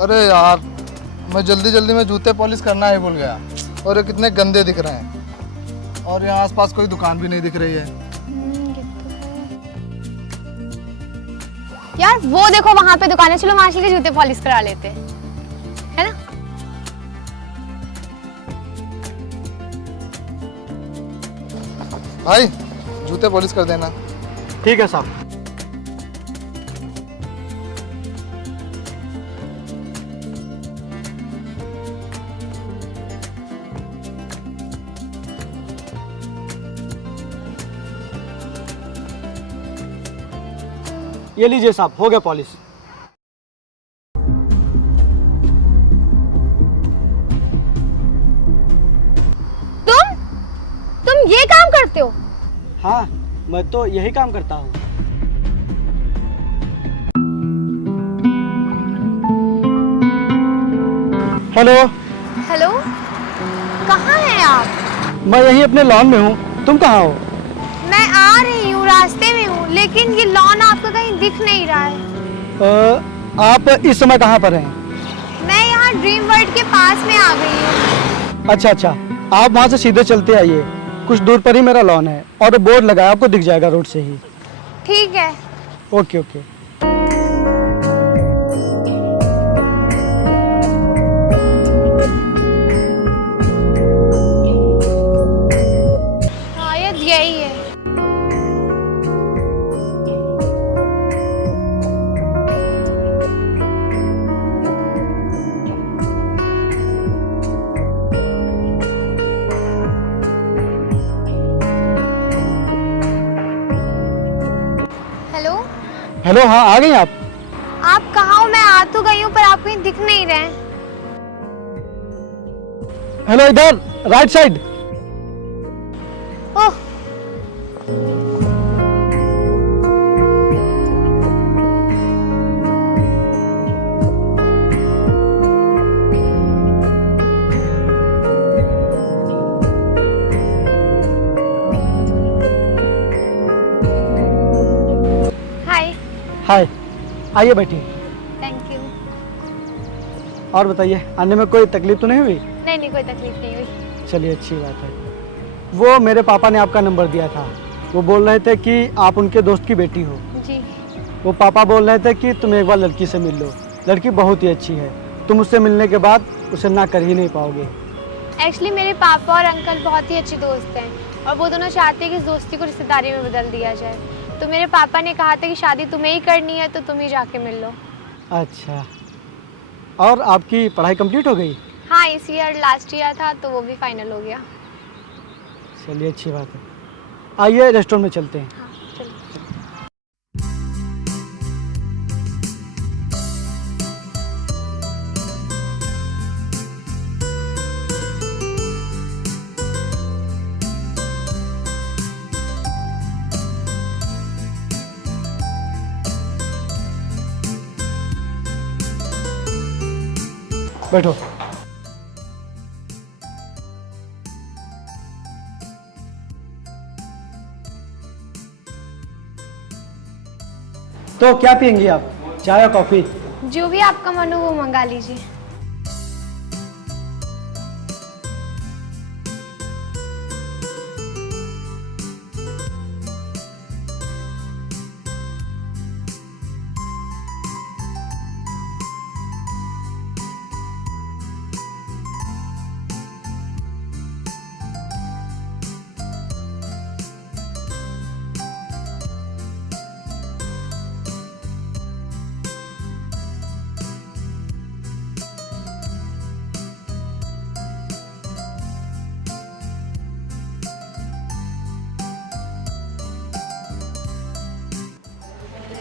अरे यार, मैं जल्दी जल्दी में जूते पॉलिश करना ही भूल गया और ये कितने गंदे दिख रहे हैं। और यहाँ आसपास कोई दुकान भी नहीं दिख रही है। यार वो देखो वहां पे दुकान है, चलो वहां चल के जूते पॉलिश करा लेते हैं, है ना? भाई जूते पॉलिश कर देना। ठीक है साहब। ये लीजिए साहब, हो गया पॉलिश। तुम ये काम करते हो? हाँ, मैं तो यही काम करता हूँ। हेलो। हेलो, कहाँ हैं आप? मैं यहीं अपने लॉन में हूँ, तुम कहाँ हो? मैं आ रही हूँ, रास्ते में हूँ, लेकिन ये लॉन आपका कहीं दिख नहीं रहा है। आप इस समय कहाँ पर हैं? मैं यहाँ ड्रीम वर्ल्ड के पास में आ गई हूँ। अच्छा अच्छा, आप वहाँ से सीधे चलते आइए, कुछ दूर पर ही मेरा लॉन है और बोर्ड लगा है, आपको दिख जाएगा रोड से ही। ठीक है। Okay okay. हाँ ये यही है। हेलो। हेलो, हाँ आ गई आप? आप कहाँ हो? मैं आ तो गई हूँ पर आप कहीं दिख नहीं रहे। हेलो, इधर राइट साइड। ओह, हाय। हाय, आइए बैठिए। Thank you. और बताइए, आने में कोई तकलीफ तो नहीं हुई? नहीं नहीं, कोई तकलीफ नहीं हुई। चलिए, अच्छी बात है। वो मेरे पापा ने आपका नंबर दिया था, वो बोल रहे थे कि आप उनके दोस्त की बेटी हो। जी। वो पापा बोल रहे थे कि तुम एक बार लड़की से मिल लो, लड़की बहुत ही अच्छी है, तुम उससे मिलने के बाद उसे ना कर ही नहीं पाओगे। एक्चुअली मेरे पापा और अंकल बहुत ही अच्छे दोस्त हैं और वो दोनों चाहते हैं कि इस दोस्ती को रिश्तेदारी में बदल दिया जाए। तो मेरे पापा ने कहा था कि शादी तुम्हें ही करनी है तो तुम ही जाके मिल लो। अच्छा, और आपकी पढ़ाई कंप्लीट हो गई? हाँ, इस ईयर लास्ट ईयर था तो वो भी फाइनल हो गया। चलिए, अच्छी बात है। आइए रेस्टोरेंट में चलते हैं। हाँ चलो। बैठो। तो क्या पियेंगी आप, चाय या कॉफी? जो भी आपका मन हो वो मंगा लीजिए।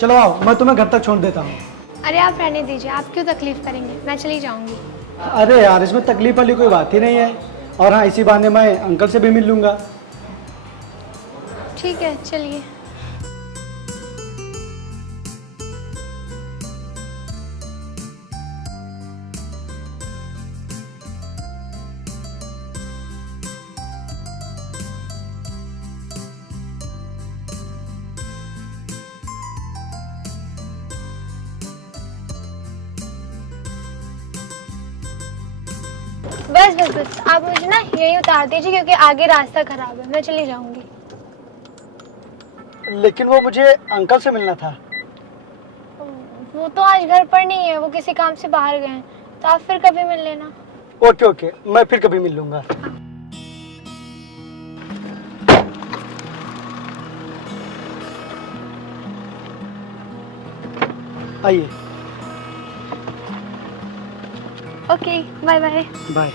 चलो आओ, मैं तुम्हें घर तक छोड़ देता हूँ। अरे आप रहने दीजिए, आप क्यों तकलीफ करेंगे, मैं चली जाऊंगी। अरे यार, इसमें तकलीफ वाली कोई बात ही नहीं है। और हाँ, इसी बहाने मैं अंकल से भी मिल लूँगा। ठीक है, चलिए। बस बस बस, आप मुझे ना यही उतार दीजिए क्योंकि आगे रास्ता खराब है, मैं चली जाऊंगी। लेकिन वो मुझे अंकल से मिलना था। वो तो आज घर पर नहीं है, वो किसी काम से बाहर गए हैं, तो आप फिर कभी मिल लेना। ओके ओके, मैं फिर कभी मिल लूंगा। आइए। Okay, bye bye. बाय।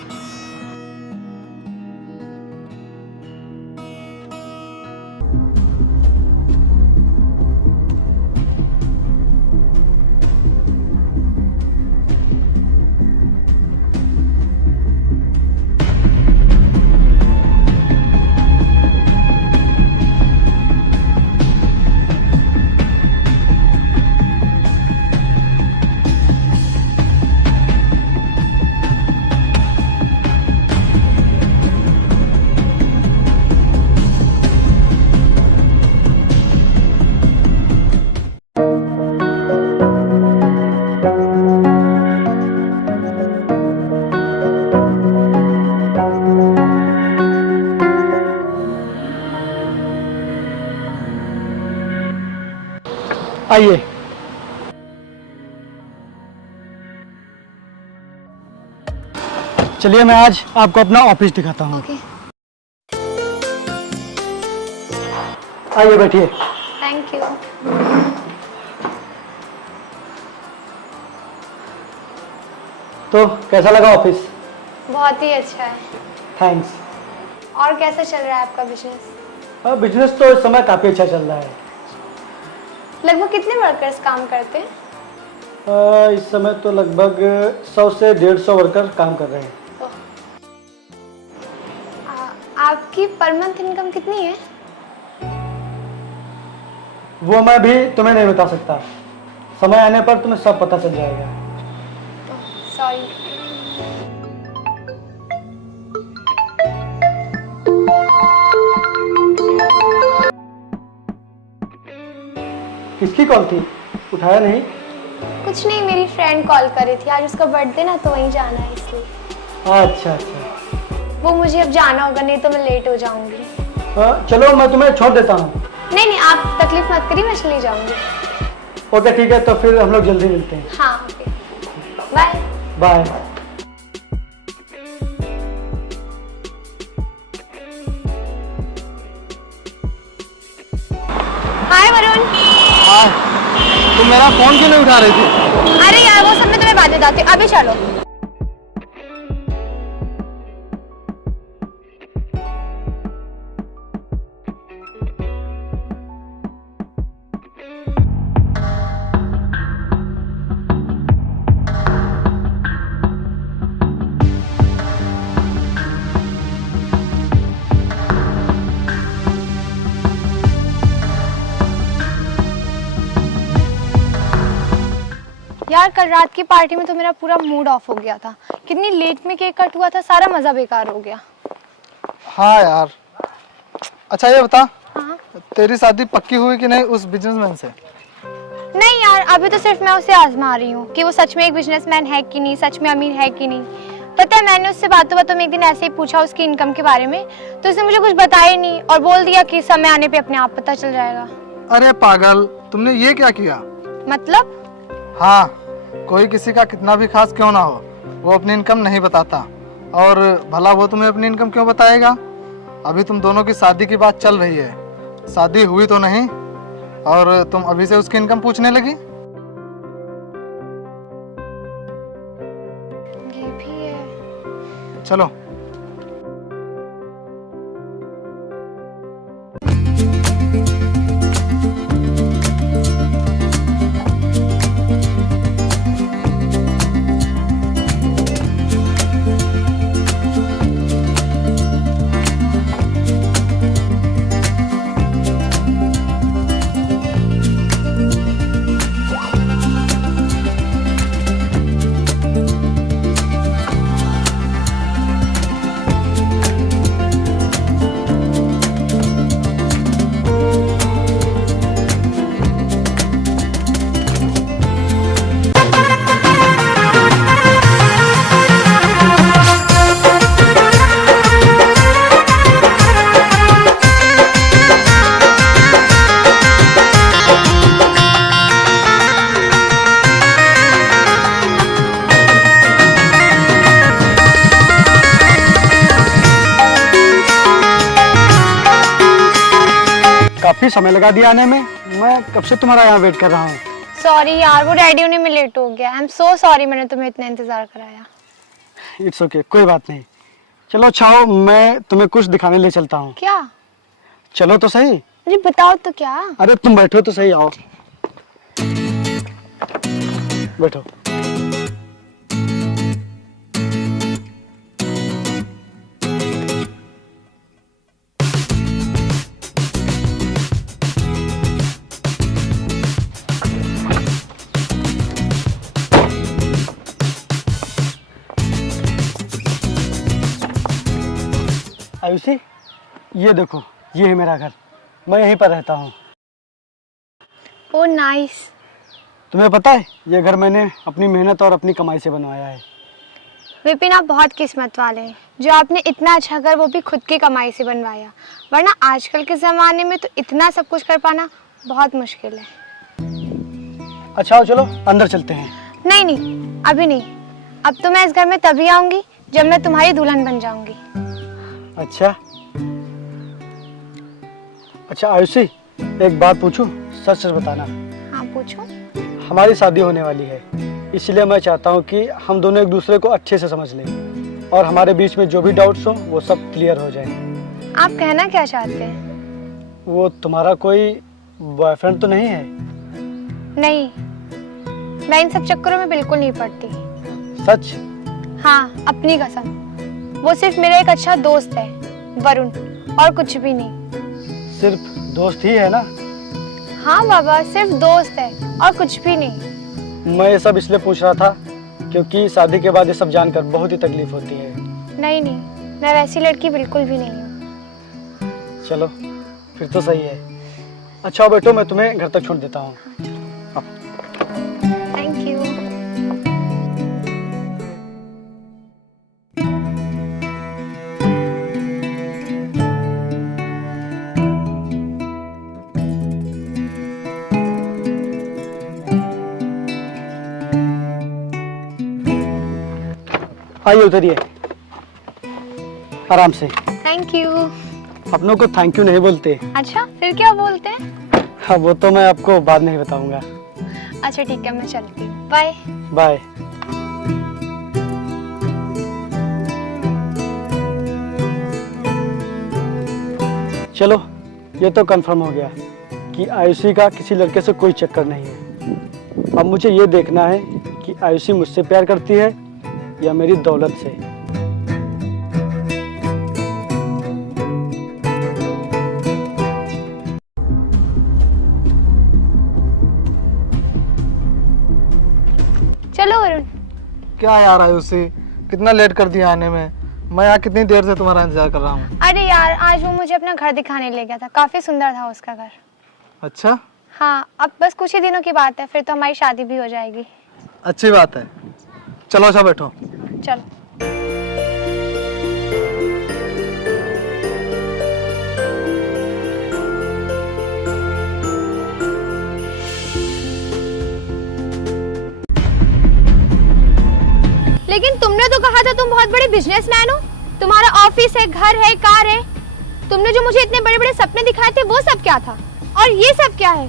आइए। चलिए मैं आज आपको अपना ऑफिस दिखाता हूँ। ओके, आइए बैठिए। Thank you. तो कैसा लगा ऑफिस? बहुत ही अच्छा है। थैंक्स। और कैसा चल रहा है आपका बिजनेस? बिजनेस तो इस समय काफ़ी अच्छा चल रहा है। लगभग कितने वर्कर्स काम करते हैं? इस समय तो लगभग 100 से 150 वर्कर काम कर रहे हैं। आपकी पर मंथ इनकम कितनी है? वो मैं भी तुम्हें नहीं बता सकता, समय आने पर तुम्हें सब पता चल जाएगा। सॉरी। किसकी कॉल थी? उठाया नहीं? कुछ नहीं, मेरी फ्रेंड कॉल कर रही थी, आज उसका बर्थडे ना, तो वहीं जाना है इसलिए। अच्छा अच्छा। वो मुझे अब जाना होगा, नहीं तो मैं लेट हो जाऊंगी। चलो मैं तुम्हें छोड़ देता हूँ। नहीं नहीं, आप तकलीफ मत करिए, मैं चली जाऊंगी। ओके ठीक है, तो फिर हम लोग जल्दी मिलते हैं। हाँ ओके, बाय बाय। हाय वरुण। हाँ, तुम मेरा फोन क्यों नहीं उठा रही थी? अरे यार, वो सब मैं तुम्हें बातें बताती हूँ, अभी चलो। यार, कल रात की पार्टी में तो मेरा पूरा मूड ऑफ हो गया था। कितनी लेट में केक कट हुआ था, सारा मजा बेकार हो गया। हाँ यार। अच्छा ये बता, हाँ? तेरी शादी पक्की हुई कि नहीं उस बिजनेसमैन से? नहीं यार, अभी तो सिर्फ मैं उसे आजमा रही हूँ कि वो सच में एक बिजनेसमैन है कि नहीं, सच में अमीर है कि नहीं। पता है, मैंने उससे बातों में एक दिन ऐसे ही पूछा उसकी इनकम के बारे में, तो उसने मुझे कुछ बताया नहीं और बोल दिया कि समय आने पे अपने आप पता चल जाएगा। अरे पागल, तुमने ये क्या किया? मतलब? हाँ, कोई किसी का कितना भी खास क्यों ना हो, वो अपनी इनकम नहीं बताता। और भला वो तुम्हें अपनी इनकम क्यों बताएगा? अभी तुम दोनों की शादी की बात चल रही है, शादी हुई तो नहीं, और तुम अभी से उसकी इनकम पूछने लगी। ये भी है। चलो। काफी समय लगा दिया आने में। मैं कब से तुम्हारा यहाँ वेट कर रहा हूँ। सॉरी यार, वो रेडी होने में लेट हो गया। आई एम सो सॉरी, मैंने तुम्हें इतना इंतजार कराया। इट्स ओके, कोई बात नहीं। चलो अच्छा हो, मैं तुम्हें कुछ दिखाने ले चलता हूँ। क्या? चलो तो सही। अरे बताओ तो क्या। अरे तुम बैठो तो सही, आओ बैठो। आयुषी, ये देखो, ये है मेरा घर। मैं यहीं पर रहता हूँ। Oh nice. तुम्हें पता है, ये घर मैंने अपनी मेहनत और अपनी कमाई से बनवाया है। विपिन, आप बहुत किस्मत वाले हैं जो आपने इतना अच्छा घर वो भी खुद की कमाई से बनवाया, वरना आजकल के ज़माने में तो इतना सब कुछ कर पाना बहुत मुश्किल है। अच्छा हो, चलो अंदर चलते हैं। नहीं नहीं, अभी नहीं। अब तो मैं इस घर में तभी आऊंगी जब मैं तुम्हारी दुल्हन बन जाऊंगी। अच्छा अच्छा आयुषी, एक बात पूछूं? सच सच बताना। हाँ पूछो। हमारी शादी होने वाली है, इसलिए मैं चाहता हूँ कि हम दोनों एक दूसरे को अच्छे से समझ लें और हमारे बीच में जो भी डाउट्स हो वो सब क्लियर हो जाए। आप कहना क्या चाहते हैं? वो तुम्हारा कोई बॉयफ्रेंड तो नहीं है? नहीं, मैं इन सब चक्करों में बिल्कुल नहीं पड़ती। सच? हाँ, अपनी कसम। वो सिर्फ मेरा एक अच्छा दोस्त है, वरुण, और कुछ भी नहीं। सिर्फ दोस्त ही है ना? हाँ बाबा, सिर्फ दोस्त है और कुछ भी नहीं। मैं ये सब इसलिए पूछ रहा था क्योंकि शादी के बाद ये सब जानकर बहुत ही तकलीफ होती है। नहीं नहीं, मैं वैसी लड़की बिल्कुल भी नहीं हूँ। चलो फिर तो सही है। अच्छा बेटो, मैं तुम्हें घर तक छोड़ देता हूँ। Thank you. आइए उतरिए, आराम से। Thank you. अपनों को थैंक यू नहीं बोलते। अच्छा, फिर क्या बोलते हैं? हाँ, वो तो मैं आपको बाद में ही बताऊंगा। अच्छा ठीक है, मैं चलती हूँ। Bye bye. चलो, ये तो कंफर्म हो गया कि आयुषी का किसी लड़के से कोई चक्कर नहीं है। अब मुझे ये देखना है कि आयुषी मुझसे प्यार करती है या मेरी दौलत से। चलो वरुण। क्या यार आयुषी, कितना लेट कर दिया आने में। मैं यहाँ कितनी देर से तुम्हारा इंतजार कर रहा हूँ। अरे यार, आज वो मुझे अपना घर दिखाने ले गया था, काफी सुंदर था उसका घर। अच्छा, हाँ, अब बस कुछ ही दिनों की बात है, फिर तो हमारी शादी भी हो जाएगी। अच्छी बात है। चलो अच्छा बैठो। चलो। लेकिन तुमने तो कहा था तुम बहुत बड़े बिजनेसमैन हो, तुम्हारा ऑफिस है, घर है, कार है। तुमने जो मुझे इतने बड़े बड़े सपने दिखाए थे वो सब क्या था? और ये सब क्या है?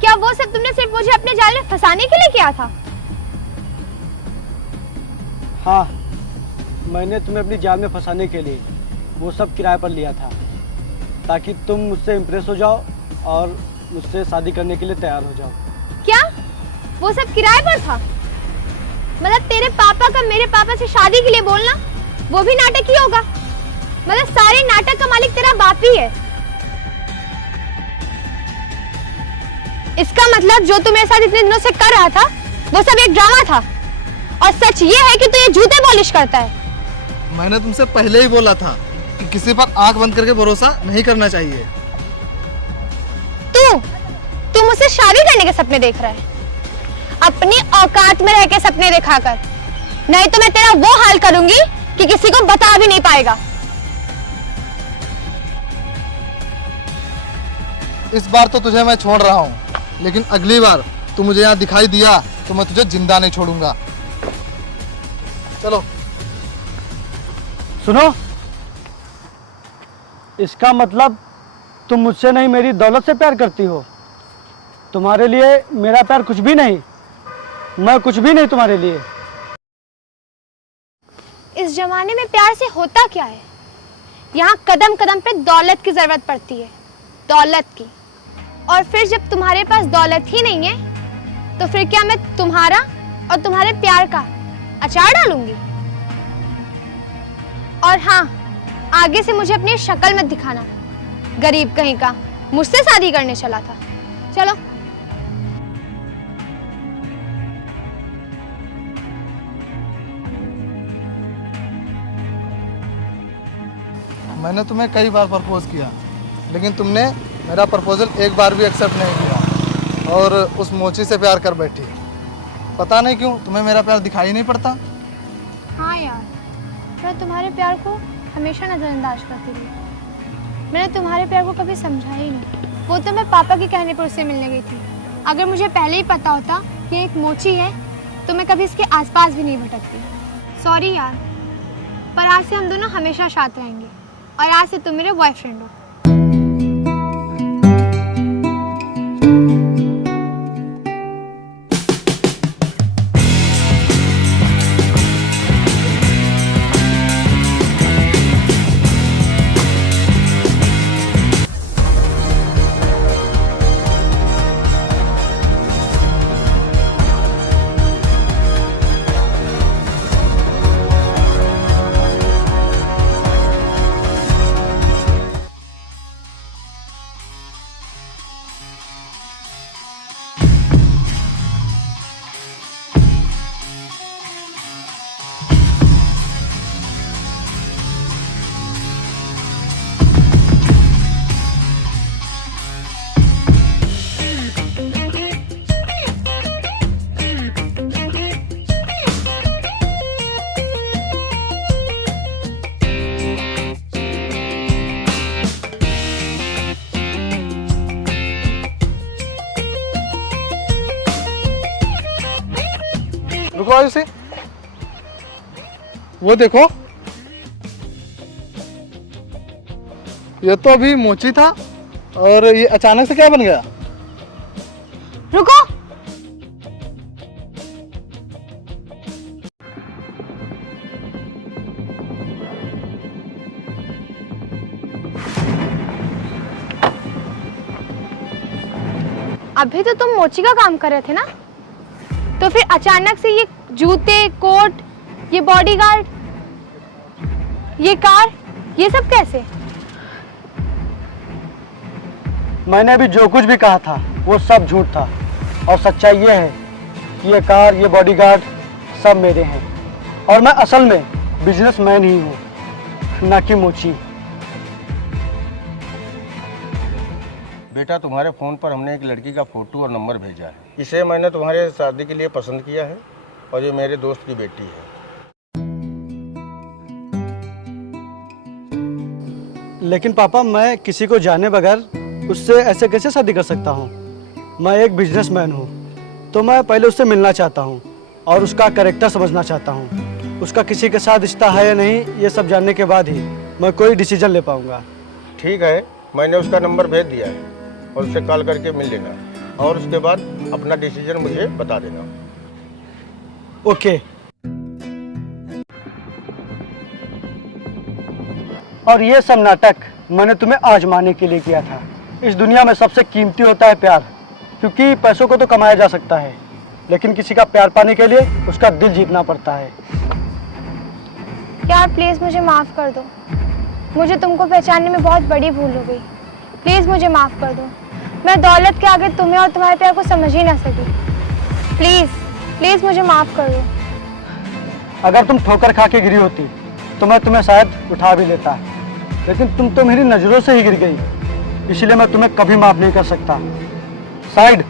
क्या वो सब तुमने सिर्फ मुझे अपने जाल में फंसाने के लिए किया था? हाँ, मैंने तुम्हें अपनी जाल में फंसाने के लिए वो सब किराए पर लिया था, ताकि तुम मुझसे इम्प्रेस हो जाओ और मुझसे शादी करने के लिए तैयार हो जाओ। क्या वो सब किराए पर था? मतलब तेरे पापा का मेरे पापा से शादी के लिए बोलना, वो भी नाटक ही होगा? मतलब सारे नाटक का मालिक तेरा बाप ही है। इसका मतलब जो तू मेरे साथ इतने दिनों से कर रहा था वो सब एक ड्रामा था, और सच ये है कि तू ये जूते पॉलिश करता है। मैंने तुमसे पहले ही बोला था कि किसी पर आंख बंद करके भरोसा नहीं करना चाहिए। तू मुझसे शादी करने के सपने देख रहा है, अपनी औकात में रह के सपने दिखाकर, नहीं तो मैं तेरा वो हाल करूंगी कि किसी को बता भी नहीं पाएगा। इस बार तो तुझे मैं छोड़ रहा हूँ, लेकिन अगली बार तू मुझे यहाँ दिखाई दिया तो मैं तुझे जिंदा नहीं छोड़ूंगा। चलो। सुनो, इसका मतलब तुम मुझसे नहीं मेरी दौलत से प्यार करती हो। तुम्हारे लिए मेरा प्यार कुछ भी नहीं, मैं कुछ भी नहीं तुम्हारे लिए। इस जमाने में प्यार से होता क्या है? यहाँ कदम कदम पे दौलत की जरूरत पड़ती है, दौलत की। और फिर जब तुम्हारे पास दौलत ही नहीं है तो फिर क्या मैं तुम्हारा और तुम्हारे प्यार का अचार डालूंगी? और हाँ, आगे से मुझे अपनी शक्ल मत दिखाना, गरीब कहीं का, मुझसे शादी करने चला था। चलो। मैंने तुम्हें कई बार प्रपोज किया, लेकिन तुमने मेरा प्रपोजल एक बार भी एक्सेप्ट नहीं किया और उस मोची से प्यार कर बैठी। पता नहीं क्यों तुम्हें मेरा प्यार दिखाई नहीं पड़ता। हाँ यार, मैं तुम्हारे प्यार को हमेशा नज़रअंदाज करती रही। मैंने तुम्हारे प्यार को कभी समझा ही नहीं। वो तो मैं पापा के कहने पर उससे मिलने गई थी। अगर मुझे पहले ही पता होता कि एक मोची है तो मैं कभी इसके आसपास भी नहीं भटकती। सॉरी यार, पर आज से हम दोनों हमेशा साथ रहेंगे और आज से तुम मेरे बॉयफ्रेंड हो। रुको आयुषी, वो देखो, ये तो अभी मोची था और ये अचानक से क्या बन गया? रुको। अभी तो तुम मोची का काम कर रहे थे ना, तो फिर अचानक से ये जूते, कोट, ये बॉडीगार्ड, ये कार, ये सब कैसे? मैंने अभी जो कुछ भी कहा था वो सब झूठ था और सच्चाई ये है कि ये कार, ये बॉडीगार्ड सब मेरे हैं और मैं असल में बिजनेसमैन ही हूँ, ना कि मोची। बेटा, तुम्हारे फ़ोन पर हमने एक लड़की का फ़ोटो और नंबर भेजा है। इसे मैंने तुम्हारे शादी के लिए पसंद किया है और ये मेरे दोस्त की बेटी है। लेकिन पापा, मैं किसी को जाने बगैर उससे ऐसे कैसे शादी कर सकता हूँ? मैं एक बिजनेसमैन हूँ, तो मैं पहले उससे मिलना चाहता हूँ और उसका कैरेक्टर समझना चाहता हूँ। उसका किसी के साथ रिश्ता है या नहीं, ये सब जानने के बाद ही मैं कोई डिसीजन ले पाऊँगा। ठीक है, मैंने उसका नंबर भेज दिया है और उससे कॉल करके मिल लेना और उसके बाद अपना डिसीजन मुझे बता देना। ओके। और ये सब नाटक मैंने तुम्हें आजमाने के लिए किया था। इस दुनिया में सबसे कीमती होता है प्यार, क्योंकि पैसों को तो कमाया जा सकता है, लेकिन किसी का प्यार पाने के लिए उसका दिल जीतना पड़ता है। यार प्लीज मुझे माफ कर दो, मुझे तुमको पहचानने में बहुत बड़ी भूल हो गई। प्लीज मुझे माफ कर दो, मैं दौलत के आगे तुम्हें और तुम्हारे प्यार को समझ ही ना सकी। प्लीज प्लीज मुझे माफ कर दो। अगर तुम ठोकर खा के गिरी होती तो मैं तुम्हें शायद उठा भी लेता, लेकिन तुम तो मेरी नज़रों से ही गिर गई, इसलिए मैं तुम्हें कभी माफ नहीं कर सकता। साइड।